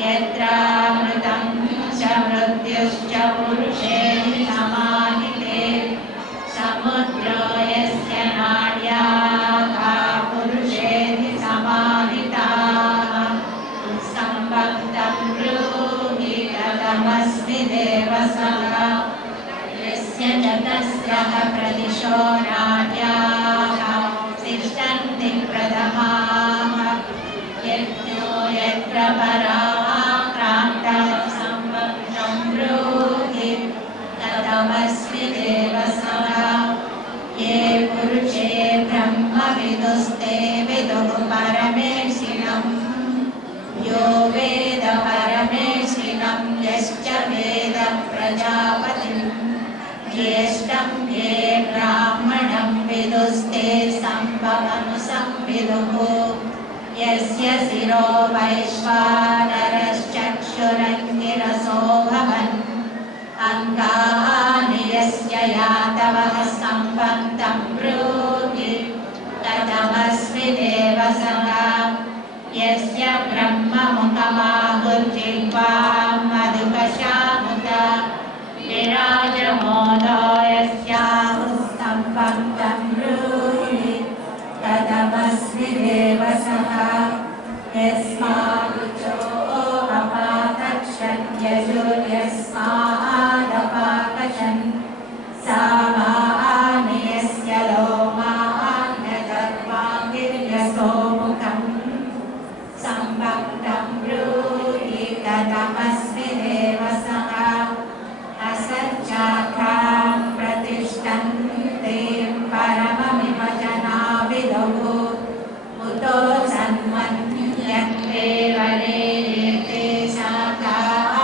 यत्रामृतं च मृत्युश्च पुरुषे शतस्रः प्रदिशो नाट्याः तिष्ठन्ति प्रथमाः यज्ञो यत्र पराक्रान्तः संवक्षं ब्रूहि कथमस्मि देवसः ये पुरुषे ब्रह्मविदुस्ते विदुः परमेशिनं यो वेद परमेशिनं यश्च वेद प्रजापतिं ज्येष्ठं ये ब्राह्मणं विदुस्ते सम्भवनुसंविदुः यस्य शिरो वैश्वानरश्चक्षुरङ्गिरसो भवन् अङ्गानि यस्य यातवः सम्बन्धं ब्रूहि कथमस्मि देवसः यस्य ब्रह्ममुखमाहुर्जिह्वां मधुकशामुत विराजमोदो यस्याहुः सम्बन्धं ब्रूहि कथमस्मि देवसः यस्मादुचो अपाकर्षन् यजुर्यस्मादपाकशन् सामानि यस्य लोमान्यगर्वाङ्गिर्यसो मुखम् सम्भक्तं ब्रूहि कथमस्मि देवसः असच्चाखां प्रतिष्ठन्ते परममिमजना विदुः उतो सन्मन्यन्ते वरे ते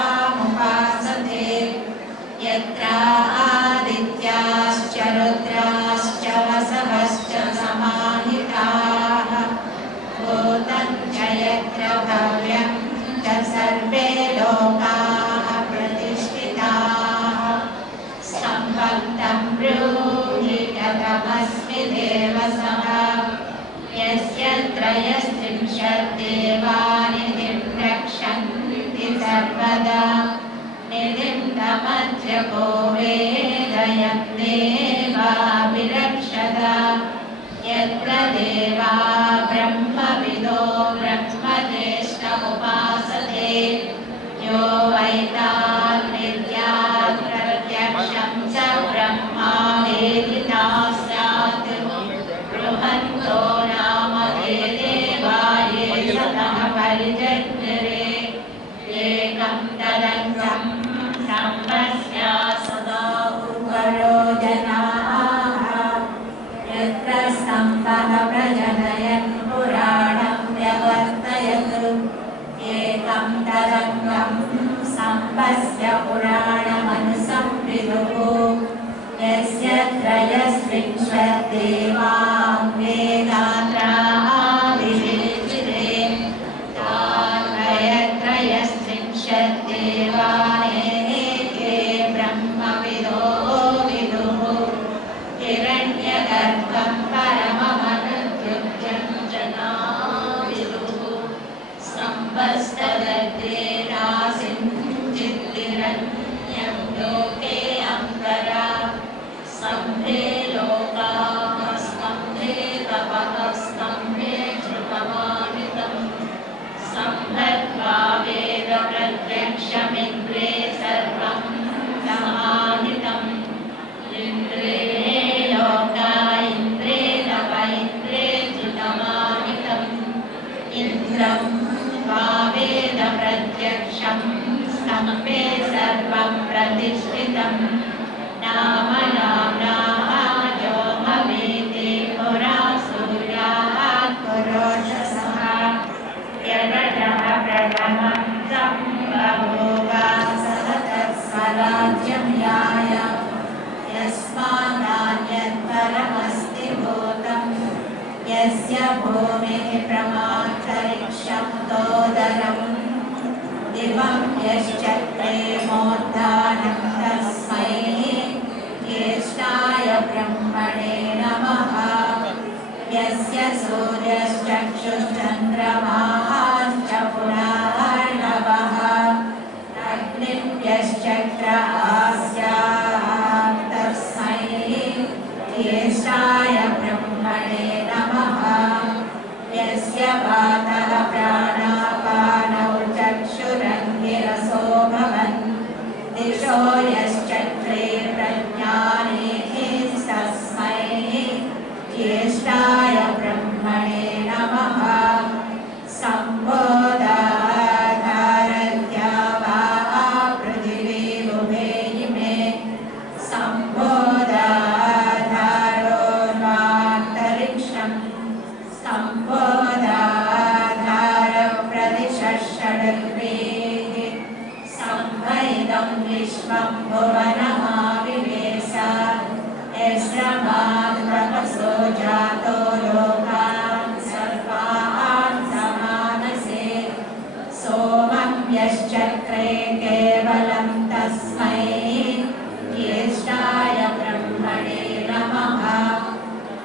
शाखामुपासते यत्र आदित्याश्च रुद्राश्च वसवश्च समाहिताः भूतं च यत्र भव्यं च सर्वे लोकाः प्रतिष्ठिताः सम्बन्धं ब्रूहि कथमस्मि देवसः यस्य त्रयस्त्रिंशद्देवानि रक्षन्ति सर्वदा निधिं तमद्यको वेदयं देवाभिरक्षत यत्र देवा ब्रह्मविदो ब्रह्मज्येष्ठमुपासते यो वैतान् विद्यात् प्रत्यक्षं च ब्रह्मा वेदिता स्यात् बृहन्तो नाम ते देवा ये सतः परिजज्ञरे एकं तदङ्गं सम्पस्या सदा उर्वरो जनाः यत्र स्तम्भः प्रजनयन् पुराणं व्यवर्तयत् एकं तदङ्गं सम्पस्य पुराणमनुसंविदुः यस्य त्रयस्त्रिंशद्देवां वेदात्रादिशिरे त्रयस्त्रिंशद्देवा एके ब्रह्मविदो विदुः हिरण्यगर्भं परममनुद्युक्तं जना विदुः सम्भस्तदग्रेणासिं चित्तिरन्यं लोके अम्बरा स्तम्भे लोकाः स्तम्भे तपः स्तम्भे श्रुतमानितं सम्भद्वा वेद प्रत्यक्षमिन्द्रे सर्वं समाहितम् इन्द्रे लोका इन्द्रे तप इन्द्रे श्रुतमानितम् इन्द्रं वा वेद प्रत्यक्षं स्तम्भे सर्वं प्रतिष्ठितम् नाम नाम्नाः जोमवेदे पुरा सूर्यात् पुरोषसः यदजः प्रथमं सम्भवोगा सह तत्स्वराज्यं याय यस्मान्नान्यत्परमस्ति भूतं यस्य भूमिः प्रमान्तरिक्षं तोदरम् दिवं यश्चक्रे मोद्धानं तस्मै ज्येष्ठाय ब्रह्मणे नमः यस्य सूर्यश्चक्षुश्चन्द्रमाश्च पुनर्नवः अग्निं यश्चक्र आस्यात् तस्मै ज्येष्ठाय ब्रह्मणे नमः यस्य वातः प्राणापानौ चक्षुरङ्गिरसो भवन् दिशो यश्चक्रे प्रज्ञाने सर्वैः संभरितं विश्वं भुवनमाविवेश यस्मात् तपसो जातो लोकान् सर्वान् समानसे सोमं यश्चक्रे केवलं तस्मै ज्येष्ठाय ब्रह्मणे नमः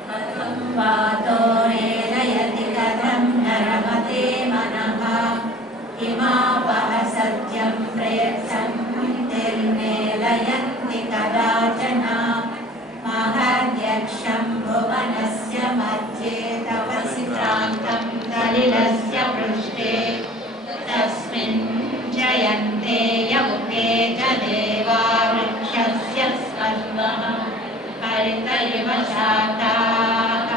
कथं वातो हेलयति कथं नरमते मनः इमापः सत्यं प्रेक्षन्तिर्मेलयन्ति कदाचन महद्यक्षं भुवनस्य मध्ये तपसि क्रान्तं सलिलस्य पृष्ठे तस्मिन् जयन्ते यमुके च देवा वृक्षस्य स्पर्धः परितैव शाखाः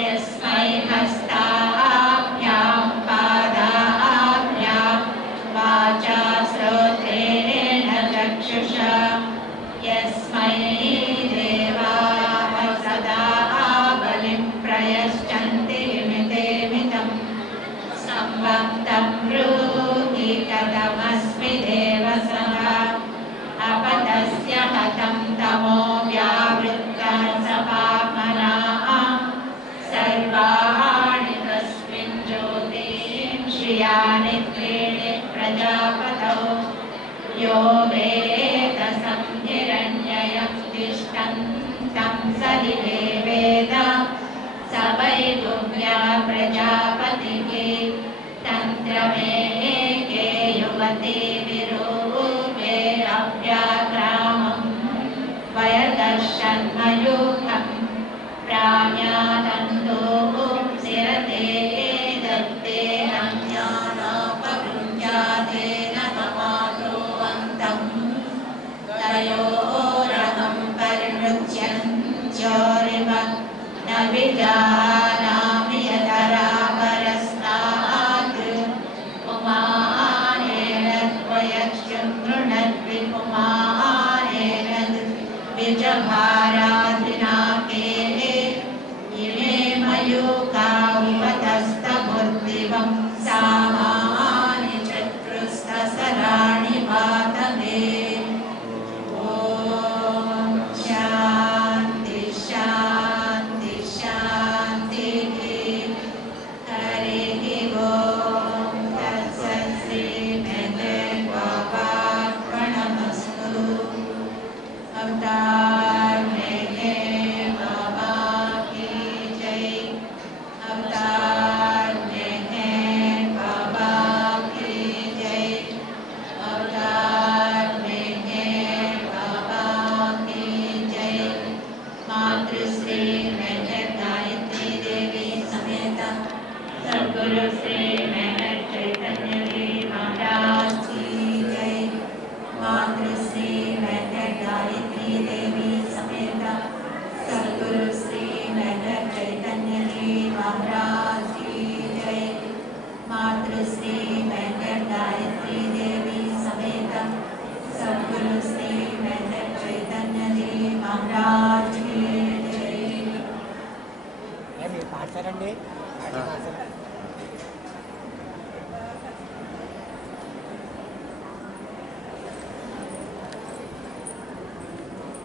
यस्मै हस्ताभ्यां पादाभ्यां वाचा श्रोत्रेण चक्षुषा यस्मै देवाः सदा बलिं प्रयच्छन्ति मितं संवक्तं ब्रूहि कथमस्मि देवसः अपतस्य हतं तमो व्यावृत्ता सपात्मनाः सर्वाणि तस्मिन् ज्योतिषियानि त्रीणि प्रजापतौ यो वेदसं हिरण्ययं तिष्ठन्तं सलिले वेद स वै गुह्या प्रजापतिः तन्त्रमेके युवती विरूपे अव्याग्रामं वयदर्शन्मयूखं प्राण्यानन्दो सिरते दत्ते अन्यानापगृह्यातेन तमातोऽन्तं तयोरहं परिणृत्यं चोरिवत् न विजानामि यदरापरस्तात् पुमानेन त्वयच्छृण्वन्विपुमानेन द्विजभाराधिनाके इमे मयूखा उपतस्तमूर्तिवं सामानि चतुस्तसराणि वातवे ॐ शान्ति शान्ति शान्तिः हरिः ॐ तत्सत् श्रीमद्भागवतार्पणमस्तु अवतार बाबा की जय अवतार बाबा की जय अवतार बाबा की जय मातृश्री मेहर गायत्री देवी समेत सद्गुरु श्री मेहर चैतन्य जी महाराज की जय मातृश्री मेहर गायत्री देवी समेत सद्गुरु श्री मेहर चैतन्य जी महाराज की जय मातृश्री मेहर गायत्री देवी समेत सद्गुरु श्री मेहर चैतन्य जी महाराज की जय पाठ करेंगे